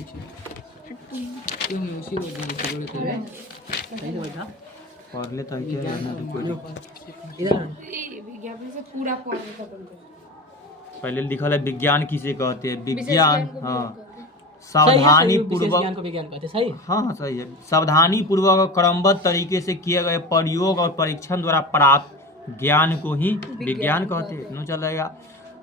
क्यों उसी को बोलते हैं सही से बैठा पढ़ ले तो क्या इधर विज्ञापन से पूरा पढ़ खत्म कर। पहले लिखल है विज्ञान किसे कहते हैं। विज्ञान हाँ सावधानी सावधानी पूर्वक पूर्वक ज्ञान को विज्ञान कहते हैं। सही हाँ हाँ सही है। सावधानी पूर्वक और क्रमबद्ध तरीके से किए गए प्रयोग और परीक्षण द्वारा प्राप्त ज्ञान को ही विज्ञान कहते हैं। नो चलेगा।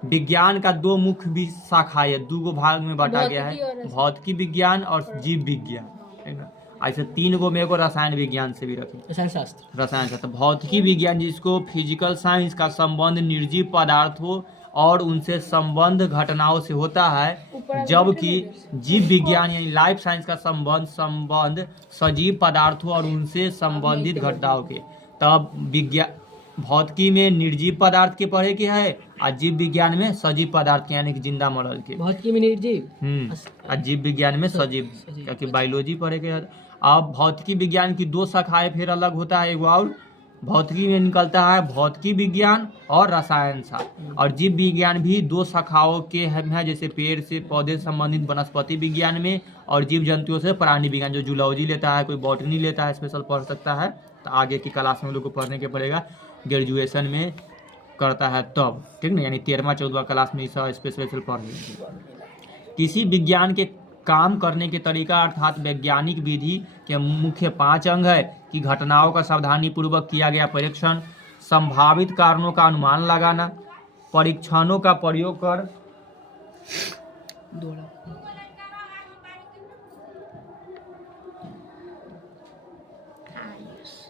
विज्ञान का दो मुख्य भी शाखा है, दो भाग में बांटा गया है, भौतिकी विज्ञान और जीव विज्ञान, है ना। ऐसे तीन गो में को रसायन विज्ञान से भी रखें, रसायन शास्त्र। रसायन शास्त्र। भौतिकी विज्ञान जिसको फिजिकल साइंस का संबंध निर्जीव पदार्थों और उनसे संबंध घटनाओं से होता है, जबकि जीव विज्ञान यानी लाइफ साइंस का संबंध सजीव पदार्थों और उनसे संबंधित घटनाओं के। तब विज्ञान भौतिकी में निर्जीव पदार्थ के पढ़े के है और जीव विज्ञान में सजीव पदार्थ के यानी कि जिंदा मॉडल के। भौतिकी में निर्जीव और जीव विज्ञान में सजीव, क्योंकि बायोलॉजी पढ़े के। अब भौतिकी विज्ञान की दो शाखाएं फिर अलग होता है, एगो और भौतिकी में निकलता है भौतिकी विज्ञान और रसायन शास्त्र। और जीव विज्ञान भी दो शाखाओं के हैं, जैसे पेड़ से पौधे संबंधित वनस्पति विज्ञान में और जीव जंतुओं से प्राणी विज्ञान। जो जूलॉजी लेता है, कोई बॉटनी लेता है, स्पेशल पढ़ सकता है। तो आगे की क्लास में लोग को पढ़ने के पड़ेगा, ग्रेजुएशन में करता है तब, ठीक ना। यानी 13वां 14वां क्लास में इस स्पेशल पढ़ लीजिए। किसी विज्ञान के काम करने के तरीका अर्थात वैज्ञानिक विधि के मुख्य 5 अंग है कि घटनाओं का सावधानी पूर्वक किया गया परीक्षण, संभावित कारणों का अनुमान लगाना, परीक्षणों का प्रयोग कर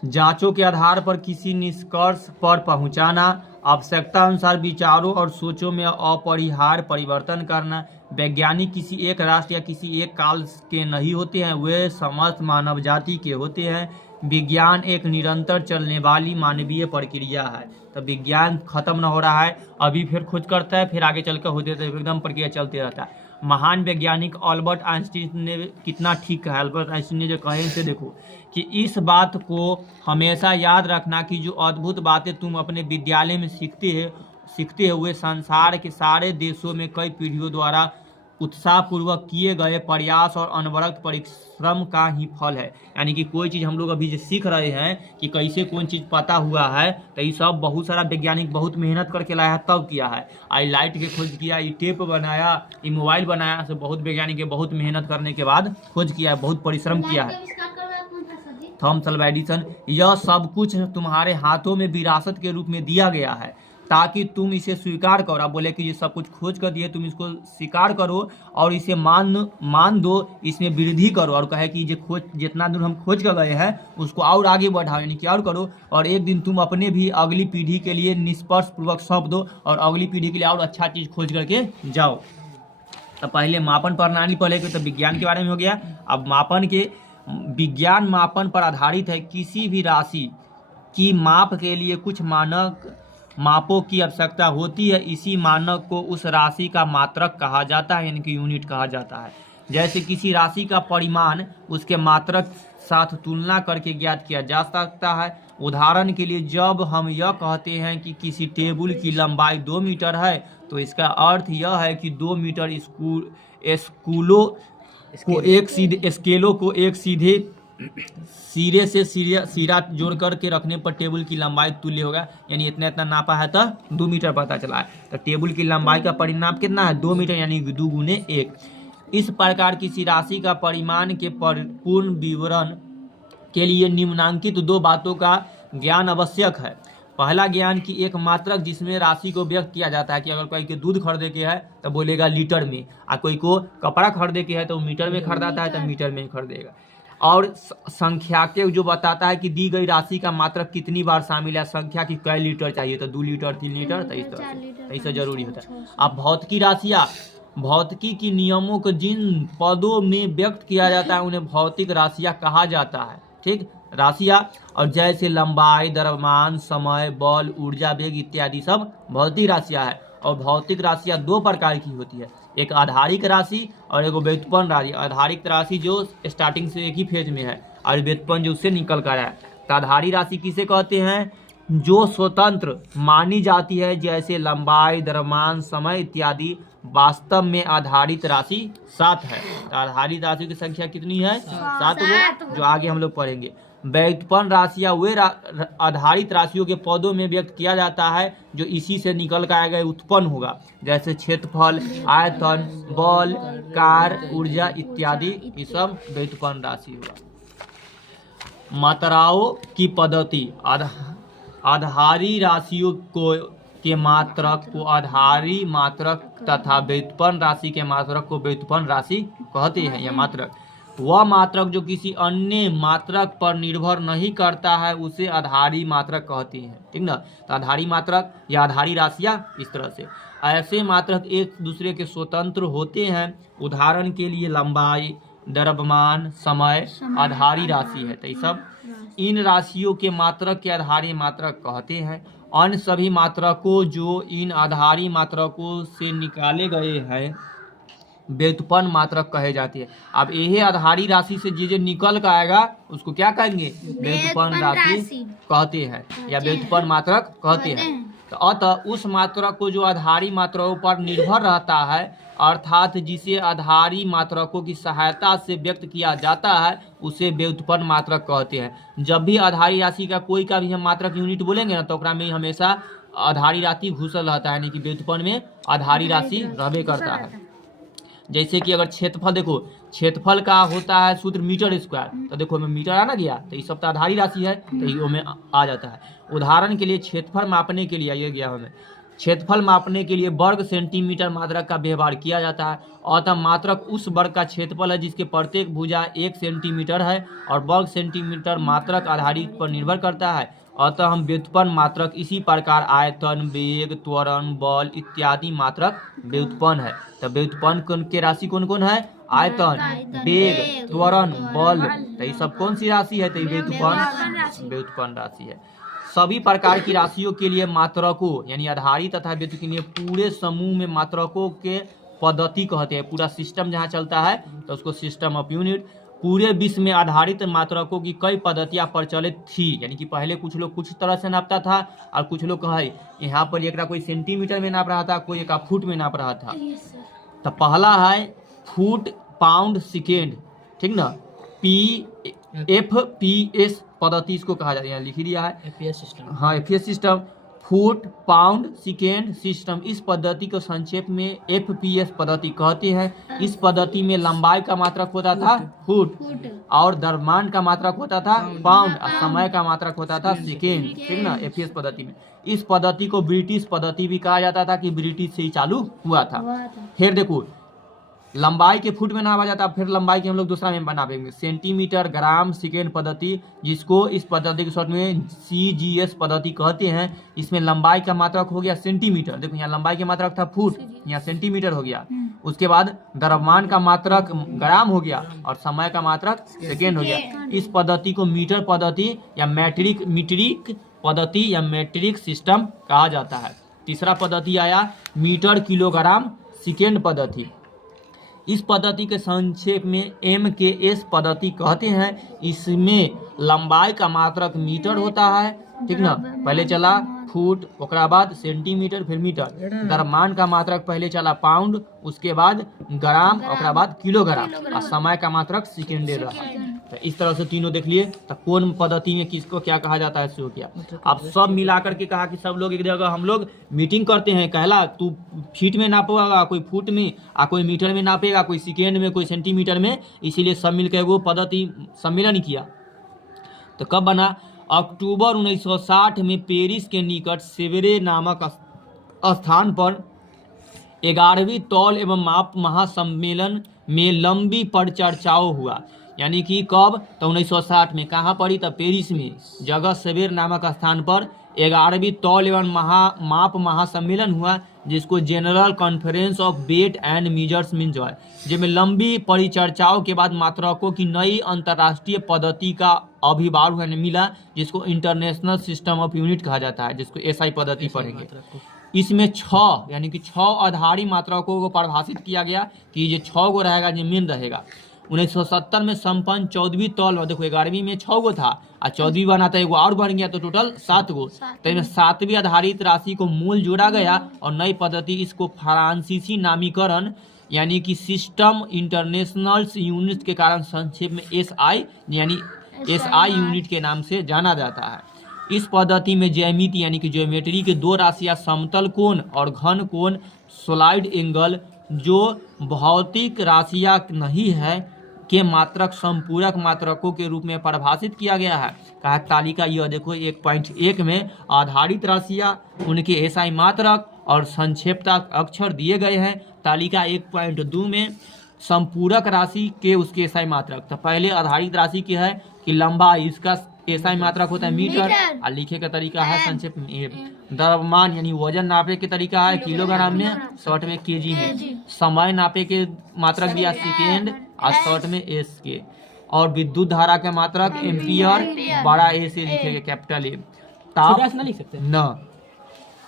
जांचों के आधार पर किसी निष्कर्ष पर पहुंचाना, आवश्यकता अनुसार विचारों और सोचों में अपरिहार्य परिवर्तन करना। वैज्ञानिक किसी एक राष्ट्र या किसी एक काल के नहीं होते हैं, वे समस्त मानव जाति के होते हैं। विज्ञान एक निरंतर चलने वाली मानवीय प्रक्रिया है। तो विज्ञान खत्म न हो रहा है, अभी फिर खोज करता है, फिर आगे चलकर होते तो एकदम प्रक्रिया चलते रहता है। महान वैज्ञानिक अल्बर्ट आइंस्टीन ने कितना ठीक कहा। अल्बर्ट आइंस्टीन ने जो कहे से देखो कि इस बात को हमेशा याद रखना कि जो अद्भुत बातें तुम अपने विद्यालय में सीखते हुए संसार के सारे देशों में कई पीढ़ियों द्वारा उत्साहपूर्वक किए गए प्रयास और अनवरत परिश्रम का ही फल है। यानी कि कोई चीज़ हम लोग अभी जो सीख रहे हैं कि कैसे कौन चीज़ पता हुआ है, तो ये सब बहुत सारा वैज्ञानिक बहुत मेहनत करके लाया है, तब किया है। आई लाइट के खोज किया, ये टेप बनाया, ये मोबाइल बनाया, सब बहुत वैज्ञानिक बहुत मेहनत करने के बाद खोज किया है, बहुत परिश्रम किया है। थॉमस अल्वा एडिसन, यह सब कुछ तुम्हारे हाथों में विरासत के रूप में दिया गया है ताकि तुम इसे स्वीकार करो। आप बोले कि ये सब कुछ खोज कर दिए, तुम इसको स्वीकार करो और इसे मान दो, इसमें वृद्धि करो। और कहे कि ये खोज जितना दूर हम खोज कर गए हैं उसको और आगे बढ़ाओ, यानी कि और करो। और एक दिन तुम अपने भी अगली पीढ़ी के लिए निष्कर्ष पूर्वक सौंप दो और अगली पीढ़ी के लिए और अच्छा चीज़ खोज करके जाओ। तो पहले मापन प्रणाली पहले के तो विज्ञान के बारे में हो गया। अब मापन के विज्ञान मापन पर आधारित है। किसी भी राशि की माप के लिए कुछ मानक मापों की आवश्यकता होती है। इसी मानक को उस राशि का मात्रक कहा जाता है, यानी कि यूनिट कहा जाता है। जैसे किसी राशि का परिमाण उसके मात्रक साथ तुलना करके ज्ञात किया जा सकता है। उदाहरण के लिए जब हम यह कहते हैं कि किसी टेबल की लंबाई 2 मीटर है, तो इसका अर्थ यह है कि 2 मीटर स्कूलों को एक सीधे सिरे से सिरा जोड़ करके रखने पर टेबल की लंबाई तुल्य होगा। यानी इतना नापा है तो 2 मीटर पता चला है। तो टेबल की लंबाई का परिमाप कितना है? 2 मीटर, यानी 2 गुने 1। इस प्रकार किसी राशि का परिमाण के पूर्ण विवरण के लिए निम्नांकित 2 बातों का ज्ञान आवश्यक है। पहला ज्ञान की एक मात्रक जिसमें राशि को व्यक्त किया जाता है कि अगर कोई के दूध खरीदे के है तो बोलेगा लीटर में, और कोई को कपड़ा खरीदे के है तो मीटर में खरीदाता है तो मीटर में खरीदेगा। और संख्या के जो बताता है कि दी गई राशि का मात्रक कितनी बार शामिल है, संख्या की कै लीटर चाहिए तो 2 लीटर 3 लीटर, तो इस तरह से ऐसा जरूरी होता है। अब भौतिकी राशियाँ, भौतिकी की नियमों को जिन पदों में व्यक्त किया जाता है उन्हें भौतिक राशियाँ कहा जाता है। ठीक, राशियाँ और जैसे लंबाई, द्रव्यमान, समय, बल, ऊर्जा, वेग इत्यादि सब भौतिक राशियाँ है। और भौतिक राशियाँ 2 प्रकार की होती है, एक आधारिक राशि और एक व्युत्पन्न राशि। आधारिक राशि जो स्टार्टिंग से एक ही फेज में है और व्युत्पन्न जो उससे निकल कर है। तो आधारिक राशि किसे कहते हैं? जो स्वतंत्र मानी जाती है, जैसे लंबाई, द्रव्यमान, समय इत्यादि वास्तव में आधारित राशि 7 है। तो आधारित राशि की संख्या कितनी है? 7 गो, जो आगे हम लोग पढ़ेंगे। व्युत्पन्न राशियां वे आधारित राशियों के पदों में व्यक्त किया जाता है जो इसी से निकल कर आएगा उत्पन्न होगा, जैसे क्षेत्रफल, आयतन, बल, कार्य, ऊर्जा इत्यादि। ये सब व्युत्पन्न राशि होगा। मात्राओं की पद्धति। आधारी राशियों के मात्रक को आधारी मात्रक तथा व्युत्पन्न राशि के मात्रक को व्युत्पन्न राशि कहते हैं। या मात्रक वह मात्रक जो किसी अन्य मात्रक पर निर्भर नहीं करता है उसे आधारी मात्रक कहते हैं। ठीक ना? तो आधारी मात्रक या आधारी राशियां इस तरह से। ऐसे मात्रक एक दूसरे के स्वतंत्र होते हैं। उदाहरण के लिए लंबाई, द्रव्यमान, समय आधारी राशि है। तो ये सब इन राशियों के मात्रक के आधारी मात्रक कहते हैं। अन्य सभी मात्रकों जो इन आधारी मात्रकों से निकाले गए हैं व्युत्पन्न मात्रक कहे जाते हैं। अब यही आधारी राशि से जो निकल कर आएगा उसको क्या कहेंगे? व्युत्पन्न राशि कहते हैं या व्युत्पन्न मात्रक कहते हैं। तो अतः उस मात्रक को जो आधारी मात्रकों पर निर्भर रहता है, अर्थात जिसे आधारी मात्रकों की सहायता से व्यक्त किया जाता है, उसे व्युत्पन्न मात्रक कहते हैं। जब भी आधारी राशि का कोई का भी हम मात्रक यूनिट बोलेंगे ना, तो ओकरा में हमेशा आधारी राशि घुसल रहता है, यानी कि व्युत्पन्न में आधारी राशि रहबे करता है। जैसे कि अगर क्षेत्रफल देखो, क्षेत्रफल का होता है सूत्र मीटर स्क्वायर, तो देखो हमें मीटर आना गया, तो ये सब तो आधारी राशि है, तो ये में आ जाता है। उदाहरण के लिए क्षेत्रफल मापने के लिए ये गया हमें, क्षेत्रफल मापने के लिए वर्ग सेंटीमीटर मात्रक का व्यवहार किया जाता है। अतः मात्रक उस वर्ग का क्षेत्रफल है जिसके प्रत्येक भुजा 1 सेंटीमीटर है और वर्ग सेंटीमीटर मात्रक आधारी पर निर्भर करता है। अतः हम व्युत्पन्न मात्रक इसी प्रकार आयतन, वेग, त्वरण, बल इत्यादि मात्रक व्युत्पन्न है। तो व्युत्पन्न के राशि कौन कौन है? आयतन, वेग, त्वरण, बल। तो ये सब कौन सी राशि है? तो व्युत्पन्न राशि है। सभी प्रकार की राशियों के लिए मात्रकों यानी आधारी तथा व्युत्पन्न के लिए पूरे समूह में मात्रकों के पद्धति कहते हैं। पूरा सिस्टम जहाँ चलता है तो उसको सिस्टम ऑफ यूनिट। पूरे विश्व में आधारित मात्रकों की कई पद्धतियां प्रचलित थी, यानी कि पहले कुछ लोग कुछ तरह से नापता था और कुछ लोग कहे यहाँ पर एक कोई सेंटीमीटर में नाप रहा था, कोई एक फुट में नाप रहा था। तो पहला है फुट, पाउंड, सेकेंड। ठीक ना? FPS पद्धति इसको कहा जाता है, यहाँ लिख दिया है FPS सिस्टम। हाँ, FPS system. Foot, pound, second system. इस पद्धति को संक्षेप में FPS पद्धति कहते हैं। इस पद्धति में लंबाई का मात्रक होता था फुट और द्रव्यमान का मात्रक होता था पाउंड और समय का मात्रक होता था सेकेंड। ठीक ना? FPS पद्धति में। इस पद्धति को ब्रिटिश पद्धति भी कहा जाता था कि ब्रिटिश से ही चालू हुआ था। फिर देखो, लंबाई के फुट में नापा जाता, फिर लंबाई के हम लोग दूसरा में बनाएंगे सेंटीमीटर, ग्राम, सेकेंड पद्धति, जिसको इस पद्धति के शॉर्ट में CGS पद्धति कहते हैं। इसमें लंबाई का मात्रक हो गया सेंटीमीटर। देखो यहाँ लंबाई का मात्रक था फुट, यहाँ सेंटीमीटर हो गया। उसके बाद द्रव्यमान का मात्रक ग्राम हो गया और समय का मात्रक सेकेंड हो गया। इस पद्धति को मीटर पद्धति या मीट्रिक पद्धति या मेट्रिक सिस्टम कहा जाता है। तीसरा पद्धति आया मीटर, किलोग्राम, सेकेंड पद्धति। इस पद्धति के संक्षेप में MKS पद्धति कहते हैं। इसमें लंबाई का मात्रक मीटर होता है। ठीक ना? पहले चला फुट, ओकरा बाद सेंटीमीटर, फिर मीटर। द्रव्यमान का मात्रक पहले चला पाउंड, उसके बाद ग्राम, ओकरा बाद किलोग्राम और समय का मात्रक सेकेंड रहा। तो इस तरह से तीनों देख लिए। तो कौन पद्धति में किसको क्या कहा जाता है शुरू किया। अब सब मिला करके कहा कि सब लोग एक जगह हम लोग मीटिंग करते हैं। कहला तू फीट में नापेगा, कोई फुट में, कोई मीटर में नापेगा, कोई सेकेंड में, कोई सेंटीमीटर में। इसीलिए सब मिलकर वो पद्धति सम्मेलन किया। तो कब बना? अक्टूबर 1960 में पेरिस के निकट सेवेरे नामक स्थान पर 11वीं तौल एवं माप महासम्मेलन में लंबी परिचर्चाओं हुआ। यानी कि कब? तो 1960 में। कहाँ पड़ी? तो पेरिस में, जगह सेवेर नामक स्थान पर 11वीं तौल एवं माप महासम्मेलन हुआ, जिसको general conference of weight and measures means है। जिसमें लंबी परिचर्चाओं के बाद मात्रकों की नई अंतर्राष्ट्रीय पद्धति का आविर्भाव मिला, जिसको इंटरनेशनल सिस्टम ऑफ यूनिट कहा जाता है, जिसको SI पद्धति पढ़ेंगे। इसमें 6 यानी कि 6 आधारी मात्रकों को परिभाषित किया गया कि ये 6 गो रहेगा जो मेन रहेगा। 1970 में संपन्न 14वीं तौल, देखो 11वीं में 6 गो था और 14वीं बना था, एगो और बन गया तो टोटल 7 गो। तो इसमें 7वीं आधारित राशि को मूल जोड़ा गया और नई पद्धति इसको फ्रांसीसी नामीकरण यानी कि सिस्टम इंटरनेशनल यूनिट के कारण संक्षेप में SI यानी SI यूनिट के नाम से जाना जाता है। इस पद्धति में ज्यामिति यानी कि ज्योमेट्री के दो राशियां समतल कोण और घन कोण स्लाइड एंगल जो भौतिक राशियां नहीं है के मात्रक संपूरक मात्रकों के रूप में परिभाषित किया गया है। कहा तालिका यह देखो 1.1 में आधारित राशियां उनके SI मात्रक और संक्षेपता अक्षर दिए गए हैं। तालिका 1.2 में संपूरक राशि के उसके SI मात्रक। तो पहले आधारित राशि की है कि लंबाई, इसका SI मात्रक होता है मीटर और लिखे का तरीका है संक्षेप में। द्रव्यमान यानी वजन नापे के तरीका है किलोग्राम में, शॉर्ट में केजी में। समय नापे के मात्रक दिया सेकेंड और शॉर्ट में एस के। और विद्युत धारा के मात्रक एम्पियर, बड़ा ए से लिखेगा कैपिटल ए। ताप लिख सकते न।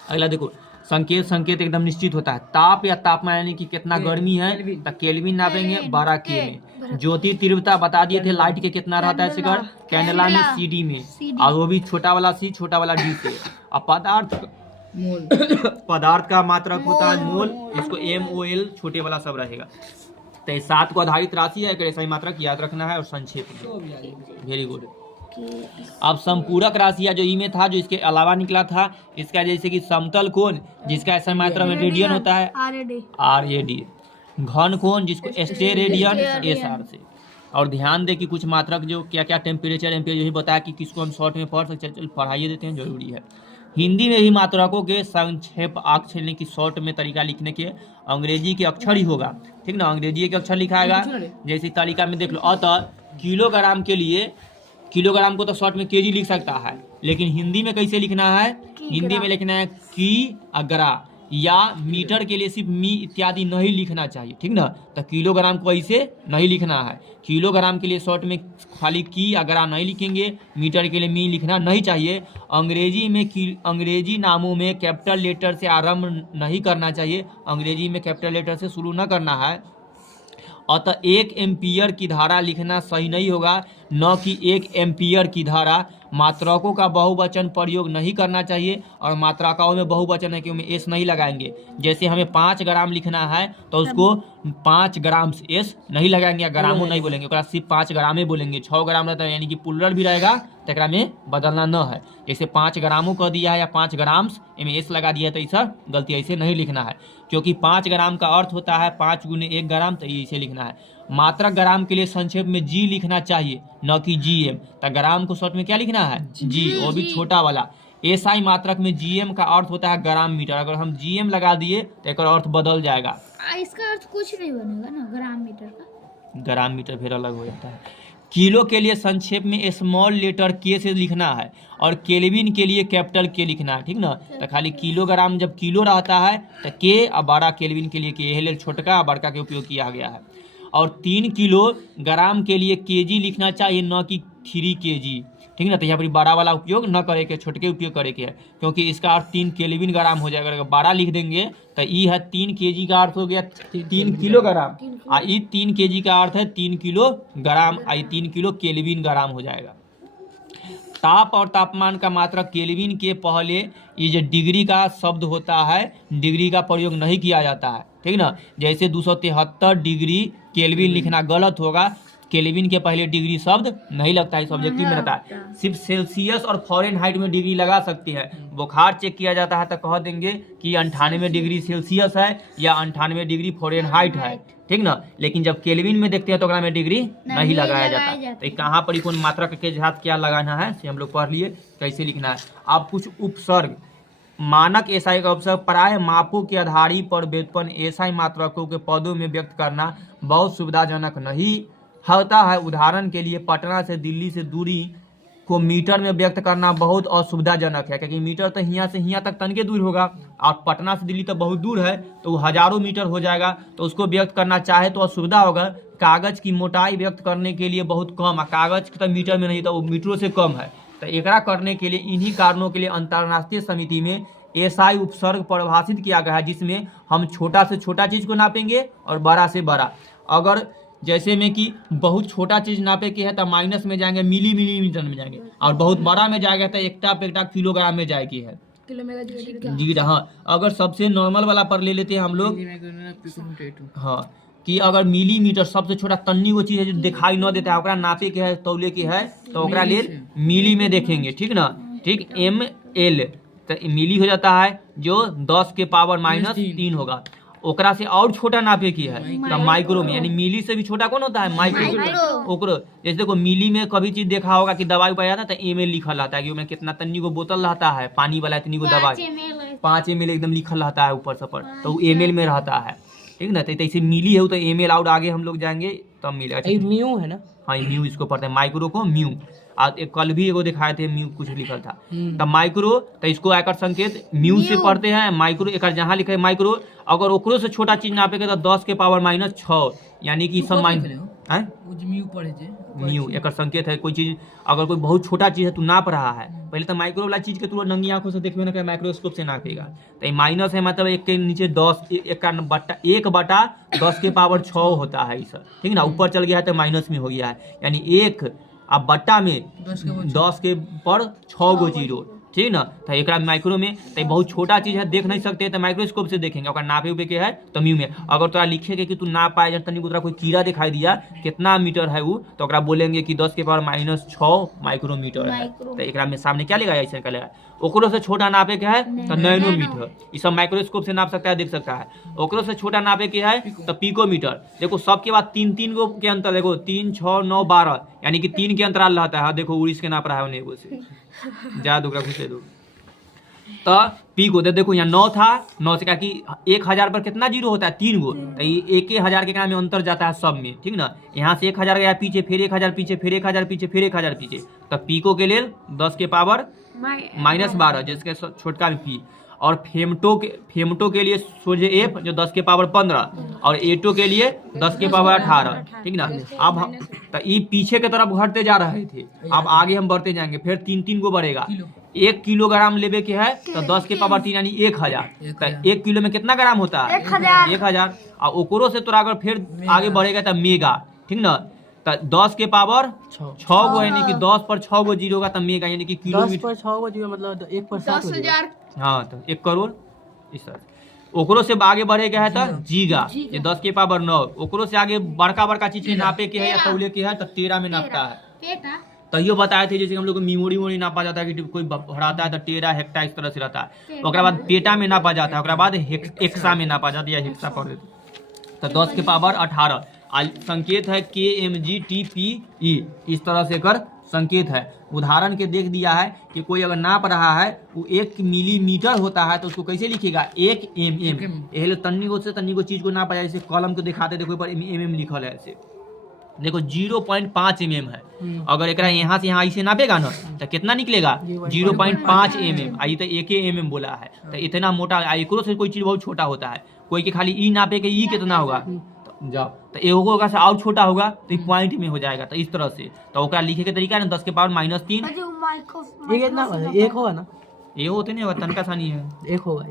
अगला देखो संकेत एकदम निश्चित होता है। ताप या तापमान यानी कि कितना गर्मी है तो केल्विन नापेंगे 12 के में। ज्योति तीव्रता बता दिए थे लाइट के कितना रहता है सेकंड, कैंडला में CD में, और वो भी छोटा वाला C छोटा वाला D से। और पदार्थ का मात्रक होता है मोल, इसको MOL छोटे वाला सब रहेगा। तो 7 को आधारित राशि है, एक SI मात्रक याद रखना है और संक्षेप में। Very good. अब संपूरक राशियां जो ई में था, जो इसके अलावा निकला था, इसका जैसे कि समतल कोण जिसका SI मात्रक में रेडियन होता है RAD, घन कोण जिसको स्टेरेडियन SR से। और ध्यान दे कि कुछ मात्रक जो क्या क्या टेम्परेचर एम्पियर यही बताया कि किसको हम शॉर्ट में पढ़ सकते हैं, चल पढ़ाइए देते हैं, जरूरी है। हिंदी में ही मात्रकों के संक्षेप अक्षर यानी कि शॉर्ट में तरीका लिखने के अंग्रेजी के अक्षर ही होगा, ठीक ना, अंग्रेजी के अक्षर लिखाएगा। जैसे तालिका में देख लो, अतः किलोग्राम के लिए, किलोग्राम को तो शॉर्ट में केजी लिख सकता है, लेकिन हिंदी में कैसे लिखना है, हिंदी में लिखना है की अग्रा, या मीटर के लिए सिर्फ मी इत्यादि नहीं लिखना चाहिए, ठीक ना। तो किलोग्राम को ऐसे नहीं लिखना है, किलोग्राम के लिए शॉर्ट में खाली की अग्रा नहीं लिखेंगे, मीटर के लिए मी लिखना नहीं चाहिए। अंग्रेजी में अंग्रेजी नामों में कैपिटल लेटर से आरंभ नहीं करना चाहिए, अंग्रेजी में कैपिटल लेटर से शुरू न करना है। अतः 1 एम्पियर की धारा लिखना सही नहीं होगा, न कि 1 एम्पियर की धारा। मात्रकों का बहुवचन प्रयोग नहीं करना चाहिए, और मात्रकाओं में बहुवचन है कि उनमें एस नहीं लगाएंगे। जैसे हमें 5 ग्राम लिखना है तो उसको 5 ग्राम से एस नहीं लगाएंगे, या ग्रामो नहीं बोलेंगे, उसका सिर्फ 5 ग्राम ही बोलेंगे। 6 ग्राम रहता है यानी कि पुलर भी रहेगा तो एकरा में बदलना न है। जैसे 5 ग्रामों कह दिया है या 5 ग्राम्स, इनमें एस लगा दिया है, तो ऐसा गलती ऐसे नहीं लिखना है, क्योंकि 5 ग्राम का अर्थ होता है 5 गुने 1 ग्राम, तो ये इसे लिखना है। मात्रक ग्राम के लिए संक्षेप में जी लिखना चाहिए, न कि GM। तो ग्राम को शॉर्ट में क्या लिखना है, जी, वो भी छोटा वाला। SI मात्रक में GM का अर्थ होता है ग्राम मीटर, अगर हम GM लगा दिए तो एक अर्थ बदल जाएगा। इसका अर्थ कुछ नहीं बनेगा ना, ग्राम मीटर का, ग्राम मीटर फिर अलग हो जाता है। किलो के लिए संक्षेप में स्मॉल लेटर K से लिखना है, और केल्विन के लिए कैपिटल K लिखना है, ठीक ना। तो खाली किलोग्राम जब किलो रहता है तो K, और 12 केल्विन के लिए K, यह छोटका बड़का के उपयोग किया गया है। और 3 किलो ग्राम के लिए केजी लिखना चाहिए, न कि 3 kg, ठीक ना। तो यहाँ पर बड़ा वाला उपयोग न करे के, छोटे उपयोग करे के है, क्योंकि इसका अर्थ 3 केल्विन ग्राम हो जाएगा। अगर 12 लिख देंगे तो ये है 3 kg का अर्थ हो गया 3 किलोग्राम, और ये 3 kg का अर्थ है 3 किलोग्राम, और 3 किलो केल्विन ग्राम हो जाएगा। ताप और तापमान का मात्रक केल्विन के पहले ये जो डिग्री का शब्द होता है, डिग्री का प्रयोग नहीं किया जाता है, ठीक ना। जैसे 273 डिग्री केल्विन लिखना गलत होगा, केल्विन के पहले डिग्री शब्द नहीं लगता है, सब्जेक्टिव में रहता है। सिर्फ सेल्सियस और फॉरेनहाइट में डिग्री लगा सकती है। बुखार चेक किया जाता है तो कह देंगे कि 98 डिग्री सेल्सियस है या 98 डिग्री फॉरेनहाइट है, ठीक ना। लेकिन जब केल्विन में देखते हैं तो में डिग्री नहीं लगाया जाता। तो कहाँ पर कौन मात्रक के साथ क्या लगाना है हम लोग पढ़ लिए, कैसे लिखना है। अब कुछ उपसर्ग। मानक SI का उपसर्ग प्राय मापों के आधार पर व्युत्पन्न SI मात्रकों के पदों में व्यक्त करना बहुत सुविधाजनक नहीं होता है। उदाहरण के लिए पटना से दिल्ली से दूरी को मीटर में व्यक्त करना बहुत असुविधाजनक है, क्योंकि मीटर तो यहाँ से यहाँ तक तनके दूर होगा, और पटना से दिल्ली तो बहुत दूर है, तो वो हजारों मीटर हो जाएगा, तो उसको व्यक्त करना चाहे तो असुविधा होगा। कागज की मोटाई व्यक्त करने के लिए बहुत कम है, कागज तो मीटर में नहीं तो वो मीटरों से कम है। तो एकरा करने के लिए इन्हीं कारणों के लिए अंतर्राष्ट्रीय समिति में SI उपसर्ग परिभाषित किया गया है, जिसमें हम छोटा से छोटा चीज को नापेंगे और बड़ा से बड़ा। अगर जैसे में कि बहुत छोटा चीज नापे के है तो माइनस में जाएंगे, मिलीमीटर में जाएंगे, और बहुत बड़ा में जाएगा तो एकटा पेकटा किलोग्राम में जाएगी है। जी हाँ, अगर सबसे नॉर्मल वाला पर ले लेते हैं हम लोग, हाँ, कि अगर मिलीमीटर सबसे छोटा तन्नी वो चीज है जो दिखाई न देता है, ओकरा नापे के है, तौले के है, तो ओकरा ले मिली में देखेंगे, ठीक ना। ठीक, ml तो मिली हो जाता है जो 10 के पावर -3 होगा। ओकरा से और छोटा नापे की है तो माइक्रो में, यानी मिली से भी छोटा कौन होता है, माइक्रो। ओकरो जैसे देखो मिली में कभी चीज देखा होगा कि दवाई पाया था तो ml लिखल रहता है कि उसमें कितना तन्नी को बोतल रहता है पानी वाला, इतनी को दवाई 5 ml एकदम लिखल रहता है ऊपर से पर, तो वो ml में रहता है, ठीक ना। तो ऐसे मिली है तो ml और आगे हम लोग जाएंगे तब मिलेगा। म्यू है ना, हाँ म्यू इसको पढ़ते हैं, माइक्रो को म्यू। एक कल भी एगो दिखाए थे म्यू कुछ लिखल था, तो माइक्रो तो इसको आकर संकेत म्यू से पढ़ते हैं। माइक्रो एक जहाँ लिखे है माइक्रो, अगर ओकरो से छोटा चीज नापेगा तो 10 के पावर -6, यानी कि सब म्यू एक संकेत है। कोई चीज अगर कोई बहुत छोटा चीज है तू नाप रहा है, पहले तो माइक्रो वाला चीज के तू नंगी आंखों से देखबे ना कि माइक्रोस्कोप से नापेगा, तो माइनस है मतलब एक के नीचे 10, एक बटा 10 के पावर 6 होता है इस, ठीक ना। ऊपर चल गया है तो माइनस में हो गया है, यानी 1 अब बट्टा में 10 के पर 6 गो जीरो, ठीक ना। तो एक माइक्रो में तो बहुत छोटा चीज है, देख नहीं सकते तो माइक्रोस्कोप से देखेंगे, और नापे उपे के है तो म्यू में। अगर तोरा लिखेगा कि तू ना पाए जब तनिक तोरा कोई कीड़ा दिखाई दिया कितना मीटर है वो, तो ओकरा बोलेंगे कि 10 के पावर -6 माइक्रोमीटर है। तो एक में सामने क्या लेगा, ऐसे क्या लेगा। ओकरो से छोटा नापे के है तो नैनोमीटर, ये सब माइक्रोस्कोप से नाप सकता है, देख सकता है। ओकरो से छोटा नापे के है तो पिकोमीटर। देखो सबके बाद 3 गो के अंतर, देखो 3, 6, 9, 12, यानी कि 3 के अंतराल रहता है। देखो उड़ीस के नाप रहा है उन्हें एगो से जा दूसरा खुश दो, तो पी को देखो यहाँ 9 था, 9 से क्या कि 1000 पर कितना जीरो होता है, 3 गो, तो ये 1000 के काम में अंतर जाता है सब में, ठीक ना। यहाँ से 1000 गया पीछे, फिर 1000 पीछे, फिर 1000 पीछे, फिर 1000 पीछे, तो पीको के लिए 10 के पावर -12 जिसके छोटका में पी, और फेमटो के लिए सोझे एफ जो 10 के पावर 15, और एटो के लिए 10 के पावर 18, ठीक ना। अब तो ये पीछे की तरफ घटते जा रहे थे, अब आगे हम बढ़ते जाएंगे, फिर 3 गो बढ़ेगा। 1 किलोग्राम लेवे के है तो 10 के पावर 3 यानी 1000, तो 1 किलो में कितना ग्राम होता है, 1000। और ओकरो से तोरा अगर फिर आगे बढ़ेगा तो मेगा, ठीक ना। तो 10 के पावर 6 गो, यानी कि 10 पर 6 गो जीरो का तो मेगा, यानी कि किलोमीटर 6 गो जीरो मतलब 1 पर 7,000। हाँ, तो 1 करोड़ इस तरह। ओकरो से आगे बढ़ेगा है तो जीगा, ये 10 के पावर 9। ओकरो से आगे बड़का चीज के नापे के है या तौले के है तो टेरा में नापता है। तो यो बताए थे जैसे हम लोग को मेमोरी नापा जाता है कि कोई बढ़ाता है तो टेरा हेक्टा इस तरह से रहता है। ओकरा बाद पेटा में नापा जाता है, ओकरा बाद हेक्सा में नापा जाता है या हेक्सा पढ़ देते, तो 10 के पावर 18। संकेत है KMGTPE, इस तरह से कर संकेत है। उदाहरण के देख दिया है कि कोई अगर नाप रहा है वो 1 मिलीमीटर होता है तो उसको कैसे लिखेगा, 1 mm। तन्नी को चीज को नापा जाए, जैसे कॉलम को दिखाते देखो पर mm लिखल है, ऐसे देखो 0.5 mm है। अगर एक यहाँ से यहाँ ऐसे नापेगा ना तो कितना निकलेगा, 0.5 mm। आई तो 1 mm बोला है, तो इतना मोटा। एकरो से कोई चीज बहुत छोटा होता है, कोई के खाली ई नापे के ई कितना होगा, जाओ तो एगो से और छोटा होगा तो ये पॉइंट में हो जाएगा। तो इस तरह से तो ओकरा लिखे के तरीका है ना, 10 के पावर -3। ये कितना एक होगा ना, ये होते नहीं होगा, तनका सानी है, एक होगा।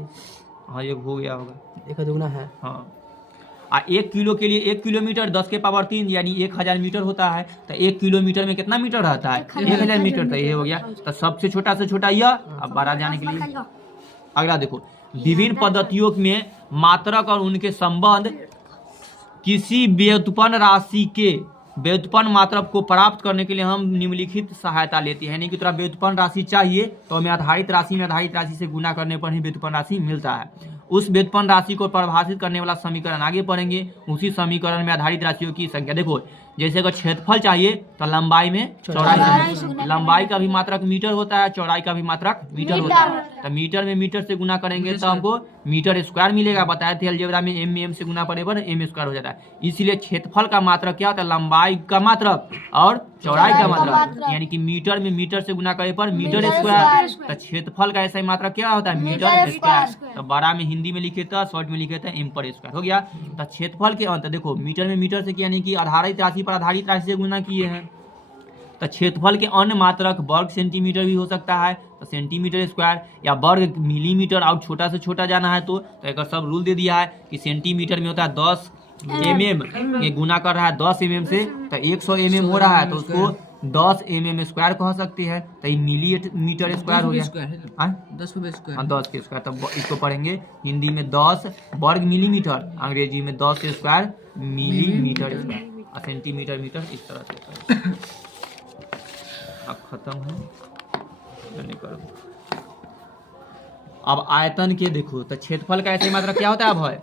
हाँ एक हो गया होगा, एक दुगना है। हाँ, 1 किलो के लिए 1 किलोमीटर 10 के पावर 3 यानी 1000 मीटर होता है। तो 1 किलोमीटर में कितना मीटर रहता है, 1000 मीटर। तो ये हो गया, तो सबसे छोटा से छोटा यह। अब बड़ा जाने के लिए अगला देखो, विभिन्न पद्धतियों में मात्रक और उनके संबंध। किसी व्युत्पन्न राशि के व्युत्पन्न मात्रक को प्राप्त करने के लिए हम निम्नलिखित सहायता लेते हैं, यानी कि थोड़ा व्युत्पन्न राशि चाहिए तो हमें आधारित राशि से गुना करने पर ही व्युत्पन्न राशि मिलता है। उस व्युत्पन्न राशि को परिभाषित करने वाला समीकरण आगे पढ़ेंगे। उसी समीकरण में आधारित राशियों की संख्या देखो, जैसे अगर क्षेत्रफल चाहिए तो लंबाई में चौड़ाई, लंबाई का भी मात्रक मीटर होता है, चौड़ाई का भी मात्रक मीटर होता है। तो मीटर में मीटर से गुना करेंगे तो हमको मीटर स्क्वायर मिलेगा। बताए थे अलजेब्रा में m से गुना पड़े पर m स्क्वायर हो जाता है। इसलिए क्षेत्रफल का मात्रक क्या होता है, लंबाई का मात्रक और चौड़ाई का मात्रक, यानी कि मीटर में मीटर से गुना करे पर मीटर स्क्वायर। तो क्षेत्रफल का ऐसा ही मात्रक क्या होता है, मीटर स्क्वायर। तो बड़ा में हिंदी में लिखे था, शॉर्ट में लिखे थे m पर स्क्वायर हो गया। तो क्षेत्रफल के अंत देखो, मीटर में मीटर से यानी कि आधारित राशि पर आधारित राशि से गुना किए हैं। तो क्षेत्रफल के अन्य मात्रक वर्ग सेंटीमीटर भी हो सकता है, तो सेंटीमीटर स्क्वायर या वर्ग मिलीमीटर, और छोटा से छोटा जाना है तो एक सब रूल दे दिया है कि सेंटीमीटर में होता है 10 mm ये गुना कर रहा है 10 mm से, तो 100 mm हो रहा है, तो उसको 10 mm स्क्वायर कह सकती है, तो ये मिलीमीटर स्क्वायर हो गया। स्क्वायर है ना, हाँ? 10 पे स्क्वायर। हाँ 10 के स्क्वायर, तब इसको पढ़ेंगे हिंदी में 10 वर्ग मिलीमीटर, अंग्रेजी में 10 square millimetre square, centimetre metre, इस तरह से। अब खत्म है, नहीं करो। अब आयतन के देखो, तो क्षेत्रफल का ऐसे मात्रा क्या होता है? अब है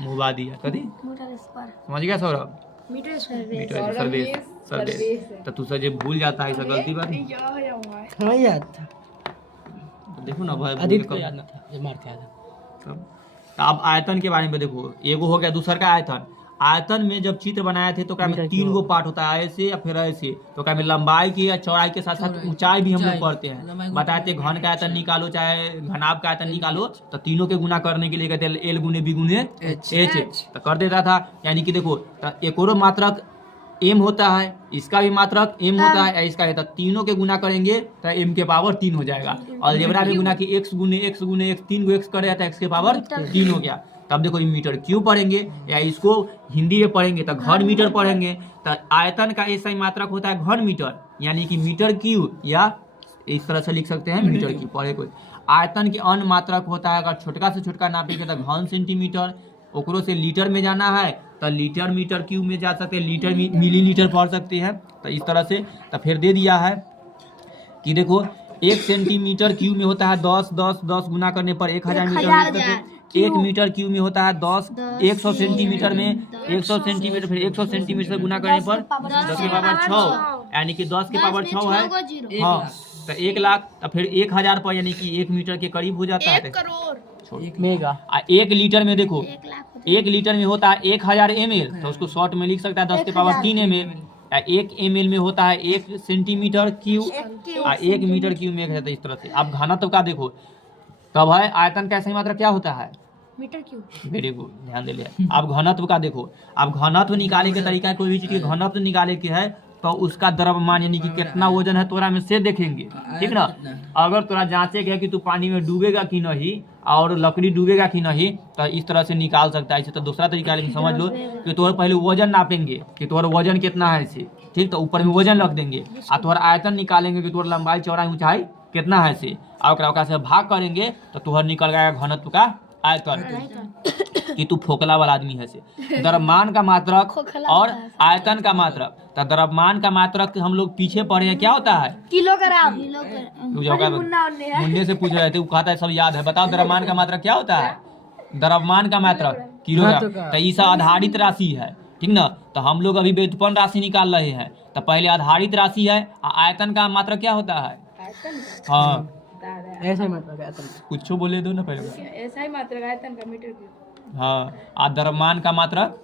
मुबा दिया कभी समझ गया Saurabh? Metre square metre Sarvesh Sarvesh, तो तू सर भूल जाता है, ऐसा गलती बात नहीं। हाँ याद था, तो देखो ना भाई, आदित्य को याद ना था, ये मार के आया था। तो अब आयतन के बारे में देखो, एगो हो गया, दूसरा का आयतन। आयतन में जब चित्र बनाए थे तो क्या में 3 गो पार्ट होता है, ऐसे या फिर ऐसे, तो क्या में लंबाई की या चौड़ाई के साथ साथ ऊंचाई भी हम लोग पढ़ते हैं, बताते घन का आयतन निकालो चाहे घनाभ का आयतन निकालो, तो तीनों के गुना करने के लिए कहते हैं एल गुने बी गुने एच, तो कर देता था। यानी कि देखो, तो एक और मात्रक m होता है, इसका भी मात्रक m होता है, इसका है, तो तीनों के गुना करेंगे तो m के पावर 3 हो जाएगा। और अलजेब्रा में गुना की x गुने x गुने x, 3 को x करे तो x के पावर 3 हो गया। तब देखो ये मीटर क्यूब पढ़ेंगे, या इसको हिंदी में पढ़ेंगे तो घन मीटर पढ़ेंगे। तो आयतन का ऐसा ही मात्रक होता है घन मीटर, यानी कि मीटर क्यूब, या इस तरह से लिख सकते हैं मीटर क्यूब पढ़े कोई। आयतन के अन्य मात्रक होता है, अगर छोटका से छोटका नापेंगे तो घन सेंटीमीटर, ओकरो से लीटर में जाना है तो लीटर मीटर क्यूब में जा सकते हैं, लीटर मिलीलीटर पढ़ सकते हैं। तो इस तरह से तो फिर दे दिया है कि देखो 1 सेंटीमीटर क्यूब में होता है 10 10 10 गुना करने पर 1000 मीटर, 1 मीटर क्यूब में होता है 10, 100 सेंटीमीटर में 100 सेंटीमीटर, फिर 100 सेंटीमीटर से गुना करने पर 10 के पावर 6, यानी कि 10 के पावर 6 है। हाँ, तो 1 लाख, तो फिर 1000 पर, यानी कि 1 मीटर के करीब हो जाता है। 1 करोड़ मेगा। 1 लीटर में देखो, 1 लीटर में होता है 1000 ml, तो उसको शॉर्ट में लिख सकता है 10 के पावर 3 ml। 1 ml में होता है 1 सेंटीमीटर क्यूब, 1 मीटर क्यूब में 1 है। तो इस तरह से। अब घनत्व का देखो, तब है आयतन का सही मात्रा क्या होता है? Metre cube. वेरी गुड, ध्यान दे लिया। अब घनत्व का देखो, अब घनत्व निकाले के तरीका है, कोई भी चीज के घनत्व निकाले के है तो उसका द्रव्यमान, यानी कि कितना वजन है तोरा में से देखेंगे, ठीक ना। अगर तोरा जांचे गया कि तू पानी में डूबेगा कि नहीं और लकड़ी डूबेगा कि नहीं, तो इस तरह से निकाल सकता है। इसे तो दूसरा तरीका लेकिन समझ लो कि तोहर पहले वजन नापेंगे कि तोहर वजन कितना है इसे, ठीक, तो ऊपर में वजन रख देंगे, और तोहर आयतन निकालेंगे कि तोहर लंबाई चौड़ाई ऊंचाई कितना है इसे, और ओकरा से भाग करेंगे तो तोहर निकल गया घनत्व का आयतन, कि तू फोकला वाला आदमी है से। द्रव्यमान का मात्रक और आयतन का मात्रक, तो द्रव्यमान का मात्रक हम लोग पीछे पढ़े हैं, क्या होता है? किलोग्राम। मुन्ने से पूछ रहे थे, वो कहता है सब याद है। बताओ द्रव्यमान का मात्रक क्या होता है? द्रव्यमान का मात्रक किलोग्राम। तो ये सब आधारित राशि है, ठीक ना। तो हम लोग अभी व्युत्पन्न राशि निकाल रहे हैं, तो पहले आधारित राशि है। आयतन का मात्रक क्या होता है? हाँ, ऐसा ही मात्रक आयतन, कुछ बोले दो ना पहले। ऐसा ही मात्रक आयतन का मीटर क्यूब। हाँ, और द्रव्यमान का मात्रक,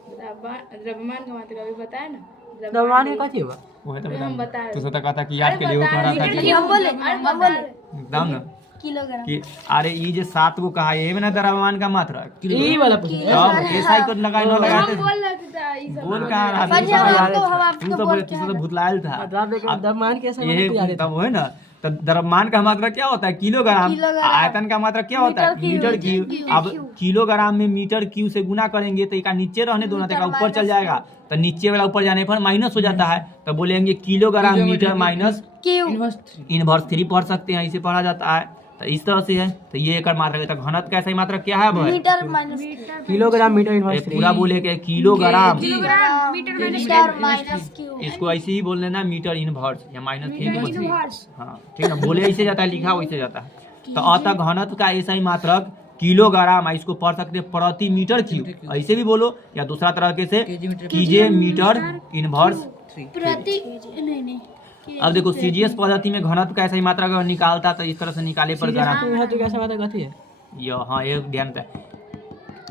द्रव्यमान का मात्रक अभी बताया ना। द्रव्यमान में कथी होगा? वो है तो हम बता। बता तू तो कहता कि याद के लिए वो कह रहा था कि हम बोले बताओ ना किलोग्राम। कि अरे ये जो 7 को कहा ये में ना द्रव्यमान का मात्रक, यही वाला पूछ तब ऐसा ही कुछ लगाए न लगाते थे। बोल रहे थे ई सब। बोल कहा रहा हम था, आपको तुम तो बोले, तू तो भुतलायल था। द्रव्यमान कैसे ये तब है ना। तो द्रव्यमान का मात्रक क्या होता है? किलोग्राम। आयतन का मात्रक क्या होता है? Metre cube. अब किलोग्राम में मीटर क्यूब से गुना करेंगे तो इसका नीचे रहने दो ना, तो ऊपर चल जाएगा, तो नीचे वाला ऊपर जाने पर माइनस हो जाता है, तो बोलेंगे किलोग्राम मीटर माइनस इनवर्स 3 पढ़ सकते हैं, इसे पढ़ा जाता है। तो इस तरह से है। तो ये एक मात्रक है। तो घनत्व का सही मात्रक क्या है भाई? Metre minus kilogram metre inverse पूरा बोले के किलोग्राम, मीटर माइनस क्यूब। इसको ऐसे ही बोल लेना मीटर इनवर्स या माइनस 3। हाँ, ठीक है, बोले ऐसे जाता है, लिखा वैसे जाता है। तो अतः घनत्व का ऐसा ही मात्रक किलोग्राम, इसको पढ़ सकते हैं प्रति मीटर क्यूब, ऐसे भी बोलो, या दूसरा तरह के से कीजिए मीटर इनवर्स प्रति नहीं अब देखो सीजीएस पद्धति में घनत्व का ऐसा ही मात्रा अगर निकालता तो इस तरह से निकाले पर ग्राम, तो कैसा मात्रक कथी है? हाँ ये ध्यान है,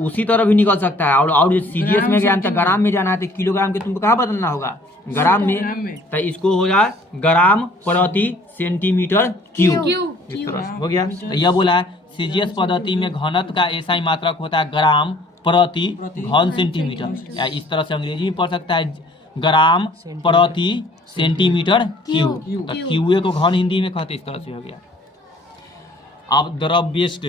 उसी तरह भी निकल सकता है। और सीजीएस में गया तो ग्राम में जाना है, तो किलोग्राम के तुमको कहाँ बदलना होगा? ग्राम में। तो इसको हो जाए ग्राम प्रति सेंटीमीटर क्यूब, इस तरह से हो गया। तो यह बोला है सीजीएस पद्धति में घनत्व का ऐसा ही मात्रक होता है ग्राम प्रति घन सेंटीमीटर, या इस तरह से अंग्रेजी में पढ़ सकता है ग्राम प्रति सेंटीमीटर क्यूब। तो क्यूए को घन हिंदी में कहते, इस तरह से हो गया। अब द्रव्यष्ट,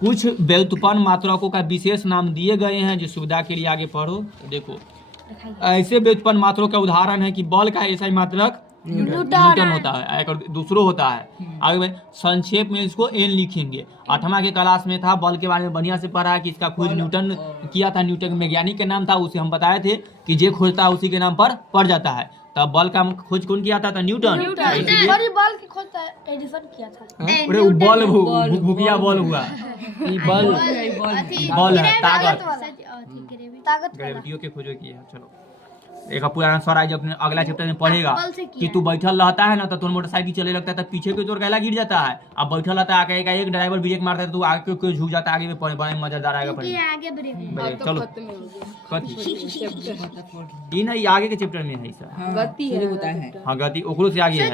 कुछ व्युत्पन्न मात्रकों का विशेष नाम दिए गए हैं जो सुविधा के लिए आगे पढ़ो। देखो ऐसे व्युत्पन्न मात्रकों का उदाहरण है कि बल का ऐसा ही मात्रक न्यूटन होता है, एक और दूसरो होता है। आगे में संक्षेप में इसको एन लिखेंगे। 8वां के क्लास में था, बल के बारे में बढ़िया से पढ़ा है कि इसका खोज न्यूटन किया था, न्यूटन वैज्ञानिक के नाम था, उसे हम बताए थे कि जे खोजता है उसी के नाम पर पड़ जाता है। तब बल का खोज कौन किया था? न्यूटन। इसलिए बॉल की खोज एडिसन किया था। अरे वो बल भुकिया बल हुआ, बल है ताकत, ताकत ग्रेविटियों के खोजो किए हैं। चलो एक पुराना सर आज अपने अगला चैप्टर में पढ़ेगा बल से किया कि तू बैठल रहता है ना तो तुम मोटरसाइकिल चले लगता है तो पीछे की ओर गैला गिर जाता है। अब बैठल रहता है आगे एक ड्राइवर ब्रेक मारता है तो आगे क्यों झुक जाता है, आगे में पड़े बड़े मजेदार आएगा पड़े। आगे ब्रेक चलो खत्म हो गया कथी ये नहीं आगे के चैप्टर में है सर। गति है। हाँ गति ओकरो से आगे है।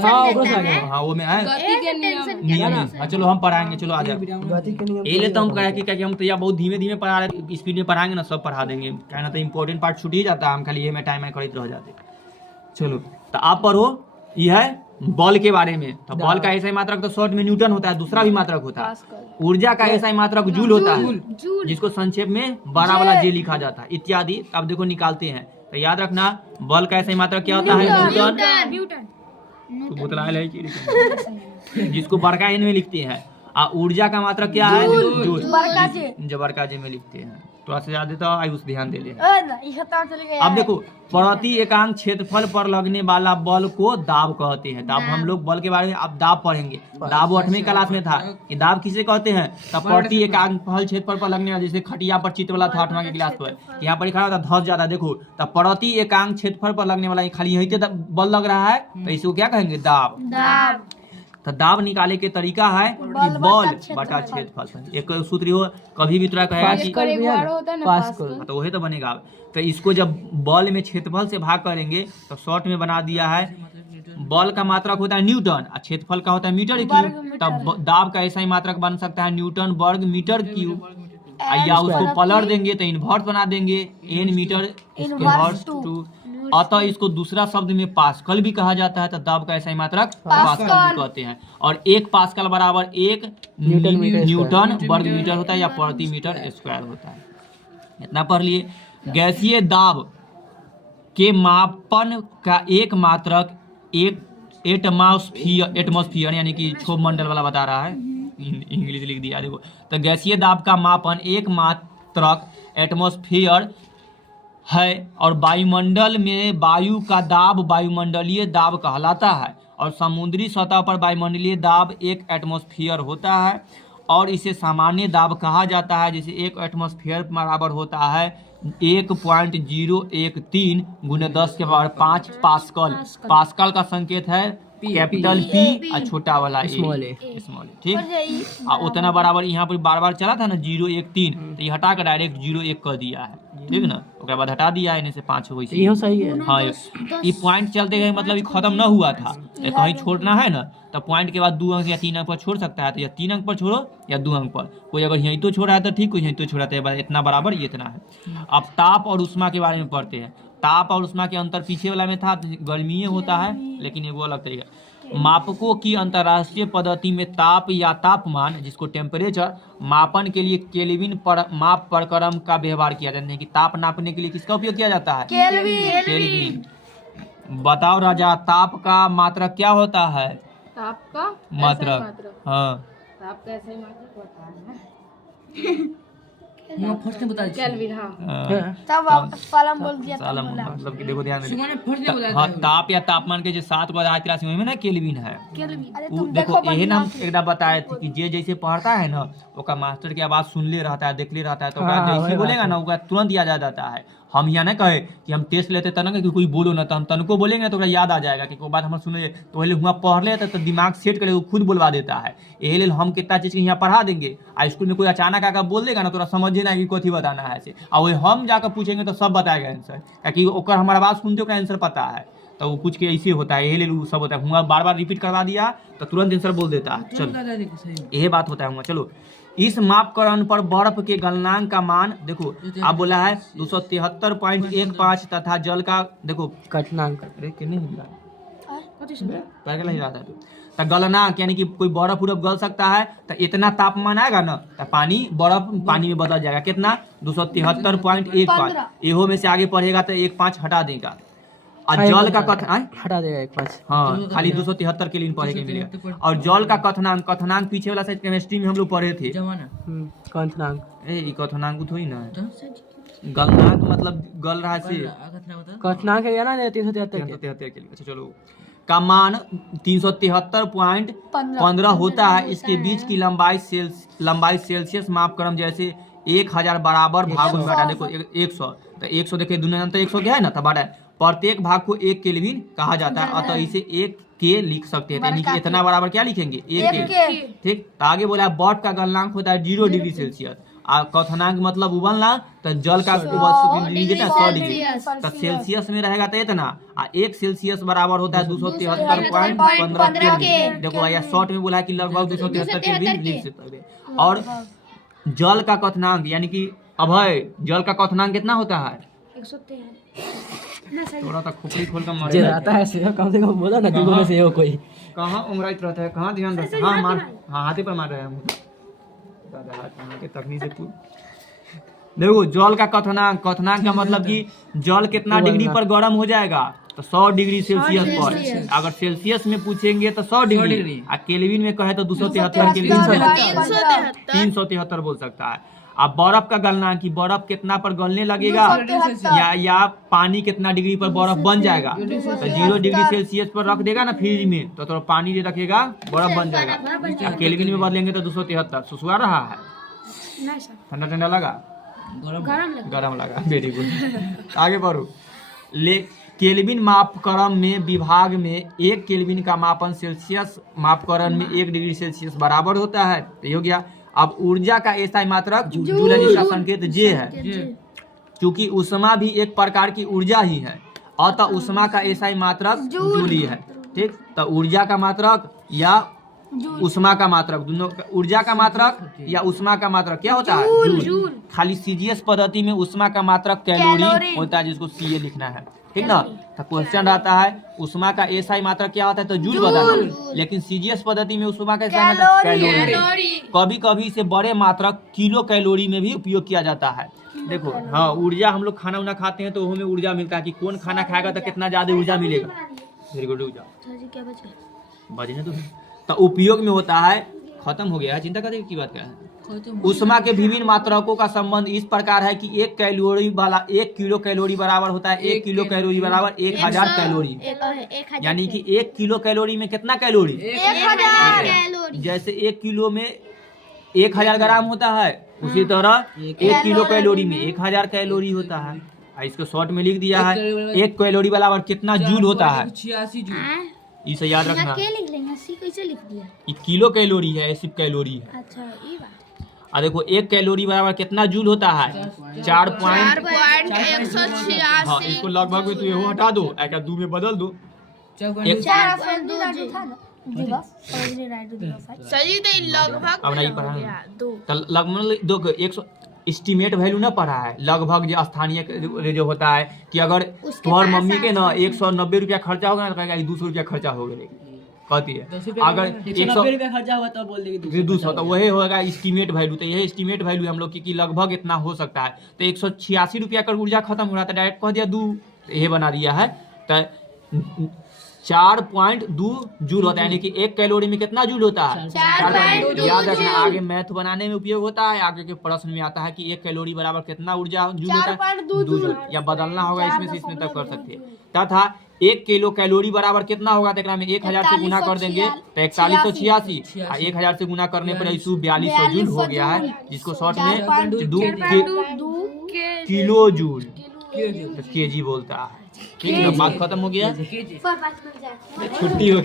हाँ वो में है गति के नियम नियम है। हाँ चलो हम पढ़ाएंगे, चलो आ जाओ। ये ले तो हम कहे कि हम तो या बहुत धीमे धीमे पढ़ा रहे, स्पीड में पढ़ाएंगे ना सब पढ़ा देंगे, कहना तो इम्पोर्टेंट पार्ट छूट ही जाता है, हम खाली ये में टाइम में खरीद रह जाते। चलो तो आप पढ़ो, यह है बल के बारे में। तो बल का ऐसा ही मात्रक तो शॉर्ट में न्यूटन होता है, दूसरा भी मात्रक होता है। ऊर्जा का ऐसा ही मात्रक जूल होता है, जिसको संक्षेप में 12 वाला जे लिखा जाता है इत्यादि। अब देखो निकालते हैं तो याद रखना, बल का ऐसा ही मात्रक क्या होता है? न्यूटन। तो बोतलाए है जिसको बड़का एन में लिखते हैं। ऊर्जा का मात्रक क्या है? जूल। जो बड़का जे में लिखते हैं। थोड़ा सा याद देता आयुष ध्यान दे ले। अब देखो प्रति एकांक क्षेत्रफल पर लगने वाला बल को दाब कहते हैं। दाब हम लोग बल के बारे में अब दाब पढ़ेंगे। दाब 8वीं क्लास में था कि दाब किसे कहते हैं? तब प्रति एकांक फल क्षेत्रफल पर लगने वाला, जैसे खटिया पर चित्र वाला था 8वां की क्लास पर, यहाँ पर लिखा था धस ज्यादा। देखो तब प्रति एकांक क्षेत्रफल पर लगने वाला खाली यही बल लग रहा है तो इसको क्या कहेंगे? दाब। तो दाब निकाले के तरीका है कि बल बटा क्षेत्रफल। एक सूत्र हो कभी भी तुरा कहेगा कि तो वही तो बनेगा। तो इसको जब बल में क्षेत्रफल से भाग करेंगे तो शॉर्ट में बना दिया है, बल का मात्रक होता है न्यूटन और क्षेत्रफल का होता है मीटर क्यूब। तब दाब का ऐसा ही मात्रक बन सकता है न्यूटन वर्ग मीटर क्यूब, या उसको पलट देंगे तो इन्वर्स बना देंगे, एन मीटर इन्वर्स टू। अतः इसको दूसरा शब्द में पास्कल भी कहा जाता है। तो दाब का ऐसा ही मात्रक पास्कल भी कहते हैं। और 1 पास्कल बराबर 1 न्यूटन वर्ग मीटर होता है या प्रति मीटर स्क्वायर होता है। इतना पढ़ लिए। गैसीय दाब के मापन का एक मात्रक एटमॉस्फियर यानी कि क्षोभ मंडल वाला बता रहा है, इंग्लिश लिख दिया देखो। तो गैसीय दाब का मापन एक मात्रक एटमॉस्फियर है और वायुमंडल में वायु का दाब वायुमंडलीय दाब कहलाता है और समुद्री सतह पर वायुमंडलीय दाब 1 एटमॉस्फेयर होता है और इसे सामान्य दाब कहा जाता है। जैसे 1 एटमॉस्फेयर बराबर होता है 1.013 गुने 10 के पावर 5 पास्कल। पास्कल का संकेत है कैपिटल पी और छोटा वाला स्मॉल ए, ठीक। और उतना बराबर यहाँ पर बार बार चला था ना 013, तो ये हटा कर डायरेक्ट 01 कर दिया है, ठीक ना। उसके बाद हटा दिया है, इन्हें से 5 हो गई। सही है। हाँ ये पॉइंट चलते गए मतलब ये खत्म न हुआ था, कहीं छोड़ना है ना तो पॉइंट के बाद 2 अंक या 3 अंक पर छोड़ सकता है। तो या 3 अंक पर छोड़ो या 2 अंक पर, कोई अगर यहीं तो छोड़ा है तो ठीक, कोई यहीं तो छोड़ा है, इतना बराबर ये इतना है। अब ताप और उष्मा के बारे में पढ़ते हैं। ताप और उष्मा के अंतर पीछे वाला में था, गर्मीय होता है लेकिन ये वो अलग तरीका। मापकों की अंतर्राष्ट्रीय पद्धति में ताप या तापमान, जिसको टेम्परेचर मापन के लिए केल्विन पर माप प्रक्रम का व्यवहार किया जाता है। कि ताप नापने के लिए किसका उपयोग किया जाता है? केल्विन। बताओ राजा, ताप का मात्रक क्या होता है? ताप का मात्रक, हाँ ताप का ऐसा ही मात्रक होता है फर्स्ट ने बता दिया केल्विन। हाँ तब सालम बोल दिया सालम मतलब कि देखो ध्यान सुमन ने फर्स्ट ने बताया हाँ, ताप या तापमान के जो 7 को आज क्लास में ना केल्विन है। अरे वो तुम देखो यही ना हम एकदम बताए थे कि जे जैसे पढ़ता है ना ओका मास्टर की आवाज सुन ले रहता है, देख ले रहता है, तो जैसे बोलेगा ना ओका तुरंत याद आ जाता है। हम यहाँ ना कहे कि हम टेस्ट लेते तना कि कोई बोलो ना, तो हम तनको बोलेंगे तो याद आ जाएगा कि कोई बात हम सुने तो पहले हुआ पढ़ ले तो दिमाग सेट करे, वो खुद बोलवा देता है। यही लिए हम कितना चीज़ यहाँ पढ़ा देंगे आ स्कूल में कोई अचानक आकर बोल देगा ना तो समझे ना कि कथी बताना है ऐसे, और वही हम जाकर पूछेंगे तो सब बताएगा आंसर, क्योंकि ओकर हमारा बात सुनते ओकर आंसर पता है। तो वो कुछ के ऐसे होता है, यही लिए सब होता है। हुआ बार बार रिपीट करवा दिया तो तुरंत आंसर बोल देता है। चलो यही बात होता है। चलो इस मापकरण पर बर्फ के गलनांक का मान देखो, आप बोला है 273.15 तथा जल का देखो घटनांक तो गलनांक यानी कि कोई बर्फ उर्फ गल सकता है, तो इतना तापमान आएगा ना तो पानी बर्फ पानी में बदल जाएगा। कितना 273.15। इहो में से आगे पढ़ेगा तो 1.5 हटा देगा। और जल का कथन हटा देगा 1.5। हाँ खाली 273 के लिए पढ़े के मिलेगा। और जल का कथनांक पीछे वाला साइड केमिस्ट्री में हम लोग पढ़े थे। कथनांक ए कथनांक थोड़ी ना गलनांक मतलब गल रहा से कथनांक है ना 373 के लिए। अच्छा चलो का मान 373.15 होता है। इसके बीच की लंबाई सेल्सियस मापक्रम जैसे 1000 बराबर भागों में बांटा। देखो 100 तो 100 देखिए दोनों अंतर 100 क्या है ना, तो बांटा है। प्रत्येक भाग को 1 केल्विन कहा जाता है, अतः इसे 1 के लिख सकते हैं। यानी कि इतना बराबर क्या लिखेंगे 1 के। ठीक, तो आगे बोला बर्फ का गलनांक होता है 0 डिग्री सेल्सियस। कथनांक मतलब उबलना, तो जल का 100 डिग्री। तो सेल्सियस में रहेगा तो इतना, 1 सेल्सियस बराबर होता है 273.15 केल्विन। देखो या शॉर्ट में बोला है कि लगभग 273 केल्विन लिख सकते हैं। और जल का कथनांक यानी कि अभय जल का कथनांक कितना होता है 113। थोड़ा सा खोपड़ी खोल कर मारे जे रहता है से कम से कम बोला ना दूगो में से हो कोई कहाँ उंगराइत रहता है, कहाँ ध्यान रहता है। हाँ मार, हाँ हाथी पर मार रहे हैं दादा हाथ के तकनीक से देखो जल का कथनांक का मतलब कि जल कितना डिग्री पर गर्म हो जाएगा, तो 100 डिग्री सेल्सियस पर। अगर सेल्सियस में पूछेंगे तो 100 डिग्री, और केल्विन में कहे तो 273 के लिए 373 बोल सकता है। अब बर्फ का गलनांक कि बर्फ कितना पर गलने लगेगा या पानी कितना डिग्री पर बर्फ बन जाएगा। तो 0 डिग्री सेल्सियस पर रख देगा ना फ्रिज में तो पानी जो रखेगा बर्फ बन जाएगा। केल्विन में बदलेंगे तो 273। सुसुआ रहा है, ठंडा ठंडा लगा, गरम लगा। वेरी गुड आगे बढ़ो। केल्विन मापक्रम में विभाग में 1 केल्विन का मापन सेल्सियस मापक्रम में 1 डिग्री सेल्सियस बराबर होता है। तो हो गया। अब ऊर्जा का एसआई मात्रक जूल है, जिसका संकेत जे है। क्योंकि उष्मा भी एक प्रकार की ऊर्जा ही है, अतः उष्मा का एसआई मात्रक जूल ही है। ठीक, तो ऊर्जा का मात्रक या उष्मा का मात्रक दोनों, ऊर्जा का मात्रक या उष्मा का मात्रक क्या होता है जूल। खाली सीजीएस पद्धति में उष्मा का मात्रक कैलोरी होता है, जिसको सीए लिखना है। ठीक ना, तो क्वेश्चन रहता है उष्मा का एसआई मात्रक क्या होता है तो जूल बताना। लेकिन सीजीएस पद्धति में उष्मा का एसआई मात्रक कैलोरी। कभी कभी इसे बड़े मात्रक किलो कैलोरी में भी उपयोग किया जाता है। देखो हाँ ऊर्जा हम लोग खाना उना खाते हैं तो हमें ऊर्जा मिलता है कि कौन खाना खाएगा तो कितना ज्यादा ऊर्जा मिलेगा। वेरी गुड बजे ना तो उपयोग में होता है। खत्म हो गया है, चिंता करने की बात क्या है। उष्मा के विभिन्न मात्रकों का संबंध इस प्रकार है कि 1 कैलोरी वाला 1 किलो कैलोरी बराबर होता है 1 किलो कैलोरी बराबर 1000 कैलोरी। यानी कि 1 किलो कैलोरी में कितना कैलोरी 1000 कैलोरी। जैसे 1 किलो में 1000 ग्राम होता है, उसी तरह 1 किलो कैलोरी में 1000 कैलोरी होता है। इसको शॉर्ट में लिख दिया है 1 कैलोरी बराबर कितना जूल होता है। 86 जूल। इसे याद रखना। लिख लेंगे, कैसे लिख दिया। ये किलो कैलोरी है, 80 कैलोरी है। अच्छा ये बात। और देखो 1 कैलोरी बराबर कितना जूल होता है 4.186। हाँ इसको लगभग में तो ये हटा दो, एक 2 में बदल दो। सही तो लगभग अब नहीं पढ़ा तो लगभग दो 100 एस्टिमेट वैल्यू ना पढ़ा है। लगभग जो स्थानीय जो होता है कि अगर तुम्हारी मम्मी के ना 190 रुपया खर्चा होगा ना तो कहेगा 200 रुपया खर्चा हो गया कहती है। अगर 190 रुपया खर्चा हुआ तो बोल देगी 200, तो वही होगा एस्टिमेट वैल्यू। तो यही एस्टिमेट वैल्यू हम लोग की लगभग इतना हो सकता है। तो 186 रुपया का ऊर्जा खत्म हो रहा था, डायरेक्ट कह दिया 2, ये बना दिया है। तो 4.2 जूल होता है, यानी कि 1 कैलोरी में कितना जूल होता है 4.2। याद रखना आगे मैथ बनाने में उपयोग होता है। आगे के प्रश्न में आता है कि 1 कैलोरी बराबर कितना ऊर्जा जूल होता है 2 जूल। या बदलना होगा इसमें से इसमें तक कर सकते हैं। तथा 1 किलो कैलोरी बराबर कितना होगा तो में 1000 से गुना कर देंगे तो 4186। 1000 से गुना करने पर 4200 जूल हो गया है, जिसको शॉर्ट में 2 किलो जूल केजी बोलता है। ठीक है, बात खत्म हो गया, छुट्टी हो गया।